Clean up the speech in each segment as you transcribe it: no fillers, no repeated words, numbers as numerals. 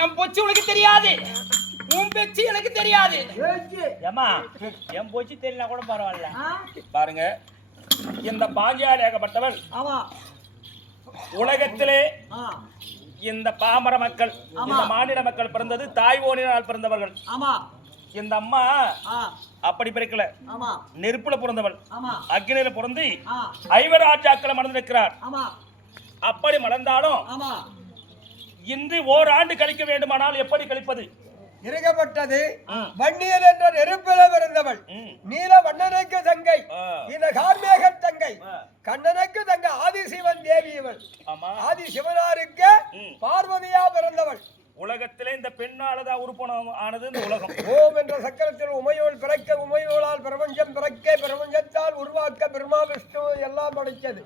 என் பொச்சு உனக்கு தெரியாது, உன் பேச்சு எனக்கு தெரியாது. ஏமா என் பொச்சு தெரியல கூட பரவாயில்ல. பாருங்க, இந்த பாஞ்சாலி ஏகப்பட்டவள் உலகத்திலே இந்த பாமர மக்கள், இந்த மாநில மக்கள் பிறந்தது தாய் ஓனினால் பிறந்தவர்கள். இந்த அம்மா அப்படி பிறக்கல, நெருப்புல பிறந்தவள், அக்னியில பிறந்து ஐவராஜாக்களை மணந்திருக்கிறார். அப்படி மணந்தாலும் இன்று ஓராண்டு கழிக்க வேண்டுமானால் எப்படி கழிப்பது? இருக்கப்பட்டது வன்னியர் என்ற நெருப்பில பிறந்தவள், நீல வண்ணனுக்கு தங்கை, இந்த கார்மேக தங்கை, கண்ணனுக்கு தங்க ஆதிசிவன் தேவி இவள். ஆதிசிவனாருக்கு பார்வதியா பிறந்தவள். உலகத்திலே இந்த பெண்ணாலதா உருப்பணம் ஆனது இந்த உலகம். ஓம் என்ற சக்கரத்தில் உமையோள் பிறக்க, உமையோளால் பிரபஞ்சம் பிறக்க, பிரபஞ்சத்தால் உருவாக்க பிரம்மா விஷ்ணு எல்லாம் படைத்தது.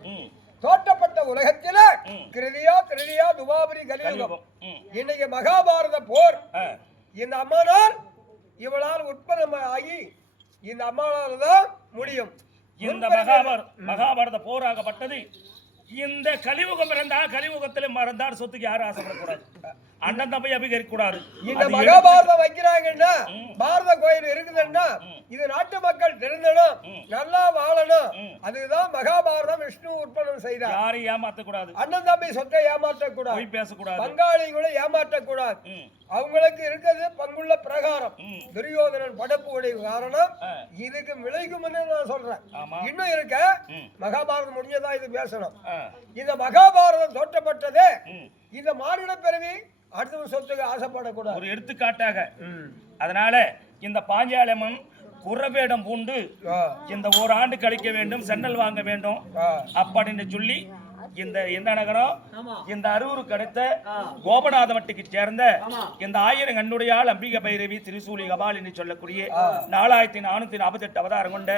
தோற்றப்பட்ட உலகத்தில கிருதியா திருதியா துவாபரி கலியுகம். இன்னைக்கு மகாபாரத போர் இந்த அம்மானால் இவளால் உற்பத்தி ஆகி இந்த அம்மானால் தான் முடியும். இந்த மகாபாரத போராகப்பட்டது இந்த கலியுகம் இருந்தா, கலியுகத்திலே மறந்தால் சொத்துக்கு யாரும் ஆசைப்படக்கூடாது, அண்ணன் தம்பி அபிகரிக்க கூடாது. இந்த மகாபாரதம் வைக்கிறாங்கன்னா, பாரத கோயில் இருக்குதுன்னா, இது நாட்டு மக்கள் திருந்தணும், நல்லா வாழணும். அதுதான் மகாபாரதம் விஷ்ணு உற்பத்தி செய்தார். யாரையும் ஏமாற்றக்கூடாது, அண்ணன் தம்பி சொத்தை ஏமாற்றக்கூடாது, போய் பேசக்கூடாது, பங்காளிகளை ஏமாற்றக்கூடாது. அவங்களுக்கு இருக்கிறது பங்குள்ள பிரகாரம். துரியோதனன் படப்பு உடைய காரணம் இதுக்கு விளைக்கும் நான் சொல்றேன். இன்னும் இருக்க மகாபாரதம் முடிஞ்சதா இது பேசணும். இந்த மகாபாரதம் தோற்றப்பட்டது இந்த மாநில பிறவி அடுத்த சொத்துக்கு ஆசைப்படக்கூடாது. ஒரு எடுத்துக்காட்டாக அதனால இந்த பாஞ்சாலம்மன் குறவேடம் பூண்டு இந்த ஓராண்டு கழிக்க வேண்டும், சென்னல் வாங்க வேண்டும் அப்படின்னு சொல்லி இந்த என்ன நகரம், இந்த அரூருக்கு அடுத்த கோபநாதமட்டிக்கு சேர்ந்த இந்த 1000 கண்ணுடையால் அம்பிகை பைரவி திரிசூலி கபால் என்று சொல்லக்கூடிய 4448 அவதாரம் கொண்ட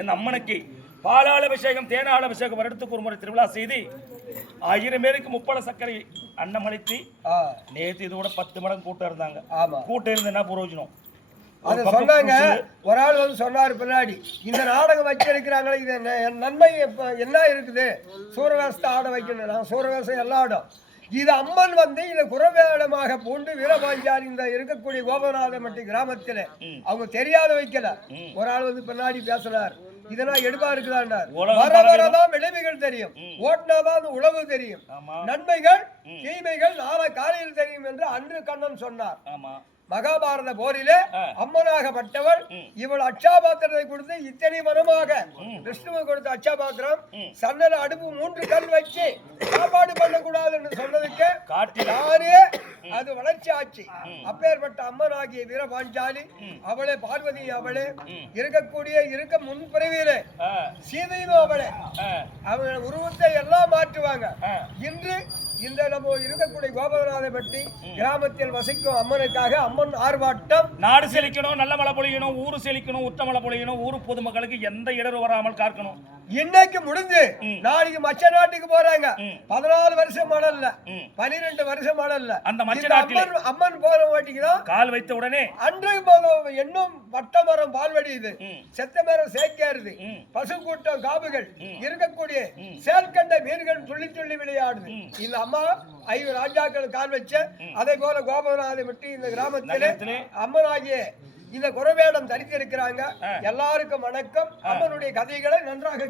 இந்த அம்மனுக்கு பாலால அபிஷேகம் தேனால அபிஷேகம் வருடத்துக்கு ஒரு முறை திருவிழா செய்து 1000 பேருக்கு 30 சர்க்கரை அன்னமளித்து நேற்று இதோட 10 மடங்கு கூட்டம் இருந்தாங்க. கூட்டம் இருந்து என்ன பிரயோஜனம்? அது சொன்னாங்க. ஒரு ஆள் வந்து சொன்னாரு பின்னாடி, இந்த நாடகம் வச்சிருக்கிறாங்களே இது நன்மை என்ன இருக்குது? சூரவேசத்தை ஆட வைக்கணும். நான் சூரவேசம் எல்லா ஆடும். இது அம்மன் வந்து இதை குறவேடமாக பூண்டு வீரபாஞ்சாலி இந்த இருக்கக்கூடிய கோபநாதமட்டி கிராமத்துல அவங்க தெரியாத வைக்கல. ஒரு ஆள் வந்து பின்னாடி பேசுறாரு, இதெல்லாம் எடுப்பா இருக்குதாண்டார். வர வரதான் விளைவுகள் தெரியும், ஓட்டினாதான் உழவு தெரியும், நன்மைகள் தீமைகள் நாளை காலையில் தெரியும் என்று அன்று கண்ணன் சொன்னார். மகாபாரத போரிலே அம்மனாகப்பட்டவள் இவள் அச்சாபாத்திரத்தை கொடுத்து இத்தனை மனமாக விஷ்ணுவை கொடுத்த அச்சாபாத்திரம் சன்னல அடுப்பு 3 கல் வச்சு சாப்பாடு பண்ணக்கூடாது என்று சொன்னதுக்கு யாரு அது வளர்ச்சி ஆச்சு. அப்பேற்பட்ட அம்மனாகிய வீரபாஞ்சாலி அவளே பார்வதி, அவளே இருக்க முன்பிறவியிலே சீதையும் அவளே அவள உருவத்தை எல்லாம் மாற்றுவாங்க. இன்று இந்த நம்ம இருக்கக்கூடிய கோபநாதமட்டி கிராமத்தில் வசிக்கும் அம்மனுக்காக அம்மன் ஆர்ப்பாட்டம். நாடு செழிக்கணும், நல்ல மழை பொழியணும், ஊரு செழிக்கணும், உற்ற மழை பொழியணும், ஊரு பொதுமக்களுக்கு எந்த இடரும் வராமல் காக்கணும். இன்னைக்கு முடிஞ்சு நாளைக்கு மச்ச நாட்டுக்கு போறாங்க. 14 வருஷம் மடல்ல, 12 வருஷம் மடல்ல. அந்த மச்ச நாட்டில் அம்மன் போற வாட்டிக்குதான் கால் வைத்த உடனே அன்றைக்கு இன்னும் பட்டமரம் பால்வடியுது, செத்த மரம் சேக்காருது, பசு கூட்டம் காவுகள் இருக்கக்கூடிய செயற்கண்ட வீரர்கள் துள்ளி துள்ளி விளையாடுது. இந்த அம்மா 5 ராஜாக்கள் கால் வச்ச அதே போல கோபநாதமட்டி இந்த கிராமத்திலே அம்மனாகிய இந்த குறவேடம் தரித்திருக்கிறாங்க. எல்லாருக்கும் வணக்கம். அம்மனுடைய கதைகளை நன்றாக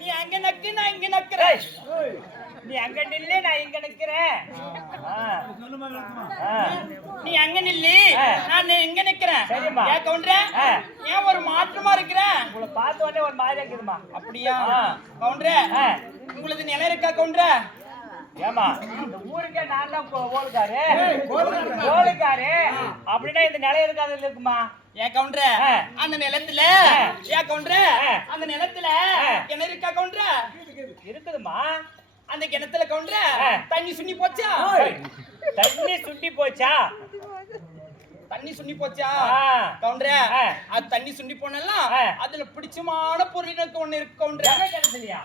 நீ அங்க நக்கு நான் இங்க நக்குறேன், நீ அங்க நில்லு நான் இங்க நிக்கிறேன், நீ அங்க நில்லு நான் இங்க நிக்கிறேன். ஏன் கவுண்டர ஏன் ஒரு மாற்றமா இருக்கிறேன்? உங்களை பார்த்த உடனே ஒரு மாதிரி இருக்குதுமா. அப்படியா கவுண்டர? உங்களுக்கு நிலம் இருக்கா கவுண்டர? ஏமா இந்த ஊருக்கே நான் தான் ஓடுக்காரு அப்படின்னா இந்த நிலம் இருக்காது இருக்குமா? ஏன் கவுண்டர அந்த நிலத்துல, ஏன் கவுண்டர அந்த நிலத்துல கிணறு இருக்கா கவுண்டர? இருக்குதுமா. அந்த கிணத்துல கவுண்டர தண்ணி சுண்டி போச்சா? தண்ணி சுண்டி போச்சா? தண்ணி சுண்டி போச்சா ஆ. கவுண்டரே ஆ. அது தண்ணி சுண்டி போனலாம் ஆ. அதுல பிடிச்சமான பொருள் எனக்கு ஒண்ணு இருக்கு கவுண்டரே என்ன கிணத்துலயா?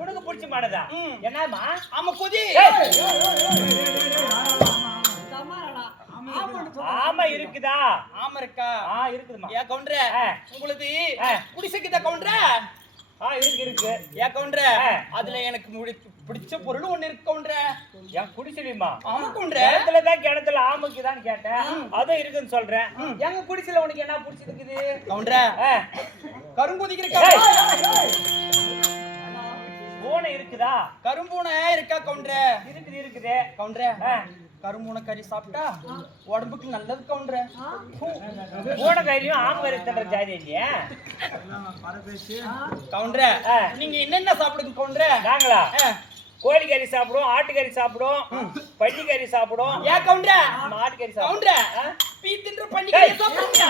உனக்கு பிடிச்ச மாடுதா? ம். என்னம்மா? ஆமா கொதி ஆமா இருக்குதா? ஆமா இருக்கா இருக்குதுமா. ஏ கவுண்டரே ஆ. உங்களுக்கு ஆ. குடிசைக்குதா கவுண்டரே இருக்கு. ஏ கவுண்டரே ஆ. அதுல எனக்கு பிடிச்ச பொருள் ஒண்ணு இருக்கு கவுண்டரே என் குடிசைமா? ஆமா கவுண்டரே கிணத்துல ஆமுக்குதான்னு கேட்டேன். அதுவும் இருக்குன்னு சொல்றேன். எங்க குடிசைல உனக்கு என்ன பிடிச்சிருக்குது கவுண்டரே ஆ. கரும்பூதிக்கிற பூனை இருக்குதா? கரும்பூனை இருக்கா கவுண்டரே இருக்குது. கவுண்டரே ஆ. கரும்பூனை கறி சாப்பிட்டா உடம்புக்கு நல்லது கவுண்டரே பூனை கறியும் ஆம்பரை தன்ற ஜாதி இல்லையா? கவுண்டரே ஆ. நீங்க என்னென்ன சாப்பிடுங்க கவுண்டரே நாங்களா ஆ. கோழி கறி சாப்பிடுவோம், ஆட்டுக்கறி சாப்பிடுவோம், பட்டி கறி சாப்பிடுவோம், ஏன் கவுண்டரே மாட்டுக்கறி சாப்பிடுவோம். கவுண்டரே பீ தின்ற பண்டிகை சாப்பிடுங்க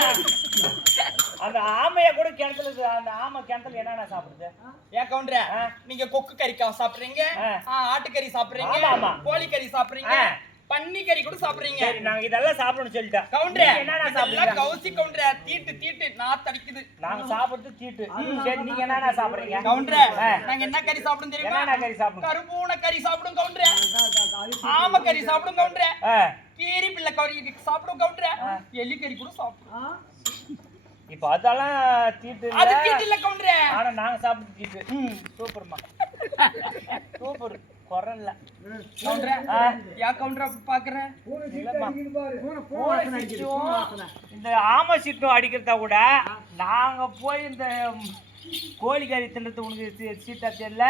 அந்த ஆமைய கூட கிணத்துல அந்த ஆமை கிணத்துல என்னென்ன சாப்பிடுது? ஏன் கவுண்டரே ஆ. நீங்க கொக்கு கறிக்கா சாப்பிடுறீங்க ஆ. ஆட்டுக்கறி சாப்பிடுறீங்க ஆமா, ஆமா. கோழி கறி சாப்பிடுறீங்க ஆ. பன்னி கறி கூட சாப்பிடுறீங்க சரி, நாங்க இதெல்லாம் சாப்பிடணும்னு சொல்லிட்டேன். கவுண்டரே நீங்க என்னென்ன இதெல்லாம் சாப்பிடுறீங்க? கவுசி கவுண்டரே தீட்டு நான் தடிக்குது நாங்க சாப்பிடுறது தீட்டு. சரி, நீங்க என்னென்ன சாப்பிடுறீங்க? கவுண்டரே ஆ. நாங்க என்ன கறி சாப்பிடும் தெரியுமா என்னென்ன கறி சாப்பிடுங்க? கரும்பூனை கறி சாப்பிடும் கவுண்டரே ஆமை கறி சாப்பிடும் கவுண்டரே ஆ. கீரி பிள்ளை கறி சாப்பிடும் கவுண்டரே எலி கறி கூட சாப்பிடும் இப்ப அதெல்லாம் தீட்டு அது இல்ல. தீட்டு இல்ல கவுண்டரே ஆனா நாங்க சாப்பிடுறது தீட்டு. சூப்பர்மா, சூப்பர். குறல்ல கவுண்டரே ஆ. யா கவுண்டரே பாக்குற இல்லம்மா. பூனை சிட்டும், இந்த ஆமை சிட்டும் அடிக்கிறத விட நாங்க போய் இந்த கோழி கறி தின்றது உனக்கு சீட்டா தெரியல.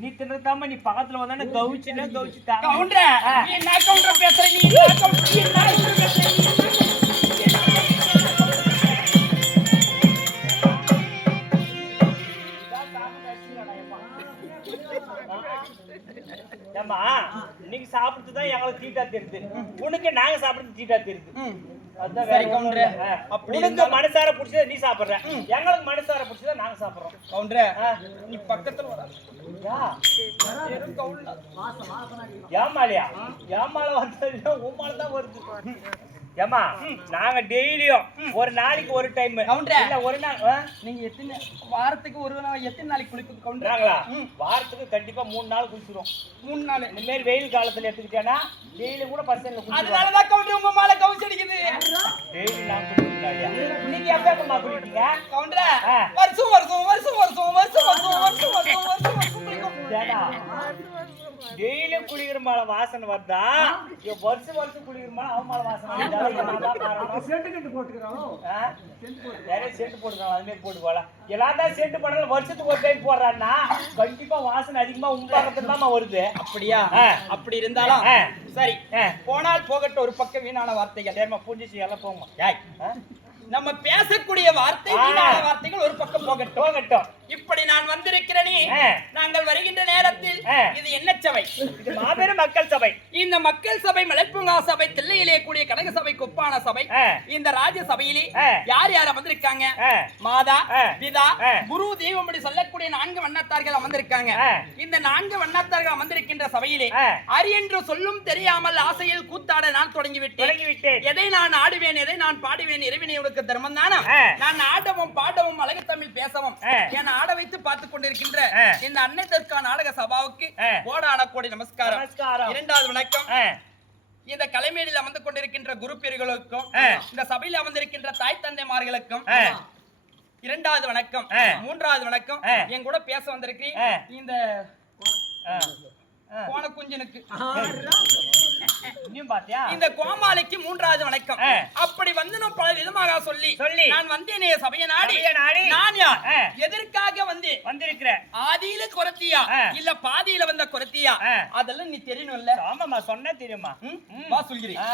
நீ தின்றதாம நீ பக்கத்துல வந்தானே கவுச்சு தாங்க. கவுண்டரே நீ என்ன கவுண்டரே பேசுற நீ என்ன கவுண்டரே பேசுற ஏம்மா, நீங்க சாப்பிட்டு தான் எங்களுக்கு தீட்டா தெரியுது. உனக்கு நாங்க சாப்பிடுறது தீட்டா தெரியுது. அதான் சரி வேற கவுண்டரே ஒண்ணும் இல்ல. அப்படி உனக்கு மனசார பிடிச்சத நீ சாப்பிடுற, எங்களுக்கு மனசார பிடிச்சத நாங்க சாப்பிடுறோம். கவுண்டரே நீ பக்கத்துல வர யா வெறும் கவுண்டா ஏமாலியா? ஏமால வந்தா உமால தான் வருது. ஏமா, நாங்க டெய்லியும் ஒரு நாளைக்கு ஒரு டைம் கவுண்டரே. இல்ல ஒரு நாள் நீங்க எத்தனை வாரத்துக்கு ஒரு நாள் எத்தனை நாளைக்கு குளிப்பீங்க கவுண்டரே நாங்களா வாரத்துக்கு கண்டிப்பா 3 நாள் குளிச்சிரும். 3 நாள் இந்த மாதிரி வெயில் காலத்துல எடுத்துக்கிட்டேன்னா டெய்லி கூட பசங்க குளிச்சிரும். அதனாலதான் கவுண்டரே உங்க மேல கவுசி அடிக்குது டெய்லி நான் குளிக்கிறேன். நீங்க எப்பமா குளிப்பீங்க? கவுண்டரே ஆ. வருஷம் குளிக்கும் ஏடா, டெய்லி குளிக்கிற மழை வாசனை வந்தா வருஷம் குளிக்கிற மழை அவன் மழை வாசனை வருதா? நான் தான் காரணம். ஆ? நிறைய சென்ட் போட்டுக்கலாம், அது மாதிரி போட்டு போகலாம். எல்லாரும் சென்ட் போடலாம், வருஷத்துக்கு ஒரு டைம் போடுறான்னா கண்டிப்பா வாசனை அதிகமா உண்டாகத்துல தான் வருது. அப்படியா ஆ. அப்படி இருந்தாலும் ஆ. சரி ஆ. போனால் போகட்டும் ஒரு பக்கம் வீணான வார்த்தைகள் சரிம்மா, புரிஞ்சிச்சு, எல்லாம் போங்க. ஏய், நம்ம பேசக்கூடிய வார்த்தை வீணான வார்த்தைகள் ஒரு பக்கம் போகட்டும் போகட்டும். இப்படி நான் வந்திருக்கிறேனே ஆ. நாங்கள் வருகின்ற நேரத்தில் ஆ. இது என்ன சபை? இது மாபெரும் மக்கள் சபை. இந்த மக்கள் சபை மலைப்புங்கா சபை தில்லையிலே கூடிய கனக சபை கொப்பான சபை ஆ. இந்த ராஜ சபையிலே ஆ. யார் யார் வந்திருக்காங்க? ஆ. மாதா ஆ. பிதா ஆ. குரு தெய்வம் அப்படி சொல்லக்கூடிய 4 வண்ணத்தார்கள் அமர்ந்திருக்காங்க. ஆ. இந்த 4 வண்ணத்தார்கள் அமர்ந்திருக்கின்ற சபையிலே ஆ. அரி என்று சொல்லும் தெரியாமல் ஆசையில் கூத்தாட நான் தொடங்கிவிட்டேன். எதை நான் ஆடுவேன் எதை நான் பாடுவேன் இறைவனை உனக்கு தர்மம் தானா? ஆ. நான் ஆடவும் பாடவும் அழகு தமிழ் பேசவும் ஆ. என் ஆட வைத்து பார்த்துக் கொண்டிருக்கின்ற ஆ. இந்த அன்னை தற்கா நாடக சபாவுக்கு ஆ. கோடான கோடி நமஸ்காரம். நமஸ்காரம். இரண்டாவது வணக்கம் ஆ. இந்த கலைமேடையில் அமர்ந்து கொண்டிருக்கின்ற குரு பெருகளுக்கும் ஆ. இந்த சபையில் அமர்ந்திருக்கின்ற தாய் தந்தைமார்களுக்கும் ஆ. இரண்டாவது வணக்கம். ஆ. மூன்றாவது வணக்கம் ஆ. என் கூட பேச வந்திருக்கிறேன் ஆ. இந்த ஆ. கோண குஞ்சனுக்கு இன்னும் பாத்தியா? இந்த கோமாளிக்கு மூன்றாவது வணக்கம். ஆ. அப்படி வந்து நான் பல விதமாக சொல்லி நான் வந்தேனே சபையை நாடி சபையை நாடி. நான் யார்? ஆ. எதற்காக வந்து வந்திருக்கிற ஆதியில குறத்தியா ஆ. இல்ல பாதியில வந்த குறத்தியா ஆ. அதெல்லாம் நீ தெரியணும்ல. ஆமாமா, சொன்னா தெரியுமா? வா சொல்கிறேன். ஆ.